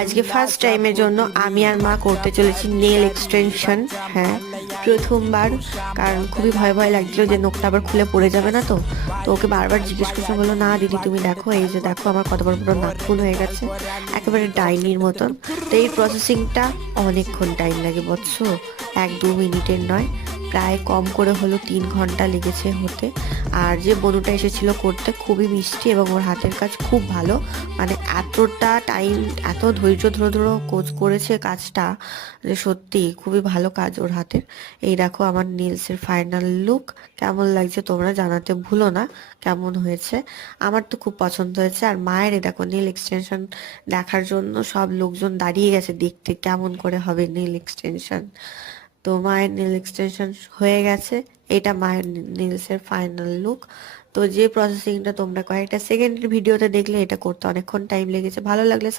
আজকে ফার্স্ট টাইমের জন্য আমি আর মা করতে চলেছি নেল এক্সটেনশন। হ্যাঁ, প্রথমবার। কারণ খুবই ভয় ভয় লাগছিল যে নখটা আবার খুলে পড়ে যাবে না। তো তো ওকে বারবার জিজ্ঞেস করছে, বললো না দিদি তুমি দেখো, এই যে দেখো আমার কত বড় বড় নাখুন হয়ে গেছে, একেবারে ডাইনির মতন। তো এই প্রসেসিংটা অনেকক্ষণ টাইম লাগে বুঝছো, 1-2 মিনিটের নয়, প্রায় কম করে হলো 3 ঘন্টা লেগেছে হতে। আর যে বনুটা এসেছিল করতে খুবই মিষ্টি এবং ওর হাতের কাজ খুব ভালো। মানে এতটা টাইম, এত ধৈর্য ধরে ধরে কোচ করেছে কাজটা, যে সত্যি খুবই ভালো কাজ ওর হাতের। এই দেখো আমার নেলসের ফাইনাল লুক। কেমন লাগছে তোমরা জানাতে ভুলো না কেমন হয়েছে। আমার তো খুব পছন্দ হয়েছে। আর মায়ের এই দেখো নেল এক্সটেনশন দেখার জন্য সব লোকজন দাঁড়িয়ে গেছে দেখতে কেমন করে হবে নেল এক্সটেনশন। তো মায়ের নেল এক্সটেনশন হয়ে গেছে। এটা মায়ের নেলসের ফাইনাল লুক। তো যে প্রসেসিংটা তোমরা কয়েকটা সেকেন্ডের ভিডিওতে দেখলে, এটা করতে অনেকক্ষণ টাইম লেগেছে। ভালো লাগলে